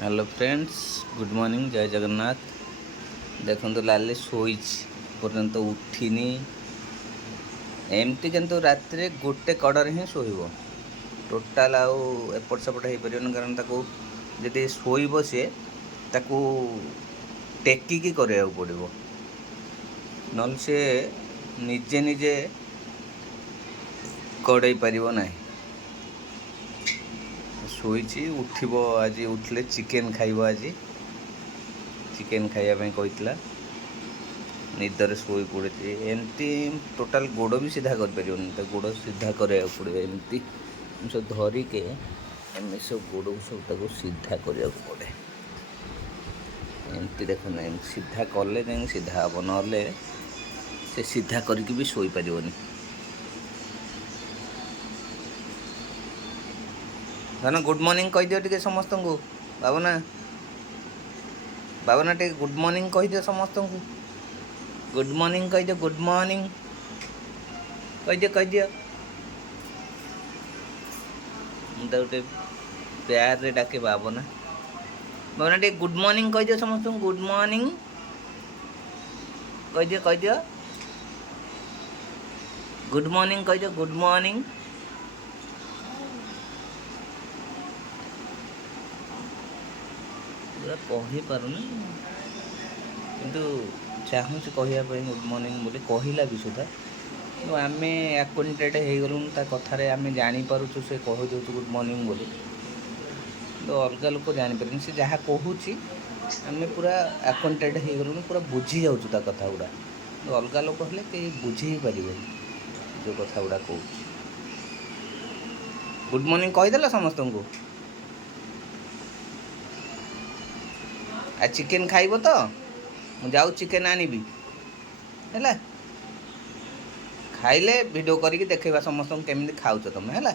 Hello friends, good morning, जय जगन्नाथ। देखो लाली शोच पर्यंत उठिनी एमती किंतु रात गोटे कड़े हिं शोब टोटाल आउ एपट सेपट हो पार कारण ताको जदि शोब सी ताको टेकिकी कराया पड़ो ना सी निजे निजे कड़े पार ना शोची उठब आज उठले चिकेन खाइब आज चिकेन खाइबा कहला निदर शोई पड़े एमती टोटाल गोड़ भी सीधा कर पार गोड़ सीधा कराया पड़े एमती सब धरिके एम सब गोड़ सब सीधा करने पड़े एमती देख ना सीधा कले सीधा हम ना से सीधा करके भी शोई पारनी। धन गुड मॉर्निंग कह दियो टे समस्त को बाबना बाबना टे गुड मॉर्निंग कह दियो समस्त को गुड मॉर्निंग कह दियो गुड मॉर्निंग कह दियो मुझे गोटे प्यार रे डाके बाबना बाबना टे गुड मॉर्निंग कह दियो समस्त को गुड मॉर्निंग कह दियो गुड मॉर्निंग कह दियो गुड मॉर्निंग पूरा कही पारुनी किंतु चाहूँ कहवाई गुड मॉर्निंग बोली कहला भी सुधा कि आम एक्वेंटेड हो गलुँ कथार आम जापरुचु से कह दे गुड मॉर्निंग बोली तो अलग लोक जापर से जहाँ कहूँ आम पूरा एक्वेंटेड हो गलुँ पूरा बुझी जाऊँ कथा गुड़ा तो अलग लोक हेल्ले कहीं बुझी ही पारे जो कथा गुड़ा कह गुड मॉर्निंग कहीदेला समस्त को आ चिकेन खाइब तो मुझे जाऊ चिकेन आनबी है खाइले वीडियो करके देखा समस्त केमी खाऊ तुम है।